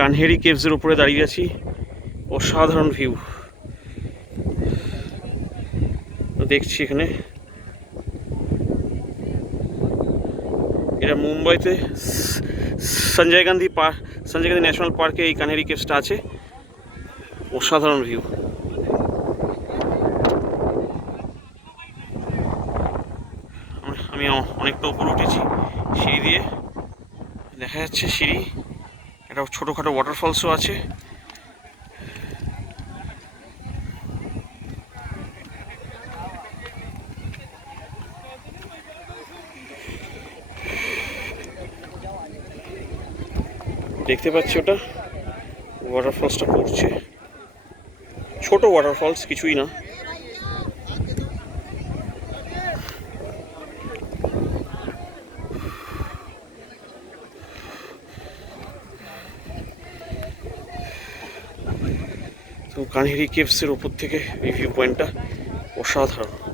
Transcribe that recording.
কানহেরি কেভসের উপরে দাঁড়িয়ে আছি, অসাধারণ ভিউ দেখছি এখানে। এটা মুম্বাইতে সঞ্জয় গান্ধী ন্যাশনাল পার্কে এই কানহেরি কেভসটা আছে। অসাধারণ ভিউ। আমি অনেকটা উপরে উঠেছি, সিঁড়ি দিয়ে দেখা যাচ্ছে সিঁড়ি। একটা ছোটোখাটো ওয়াটারফলসও আছে। দেখতে পাচ্ছি ওটা ওয়াটারফলসটা পড়ছে, ছোট ওয়াটারফলস, কিছুই না। তো কানহেরি কেভসের ওপর থেকে এই ভিউ পয়েন্টটা অসাধারণ।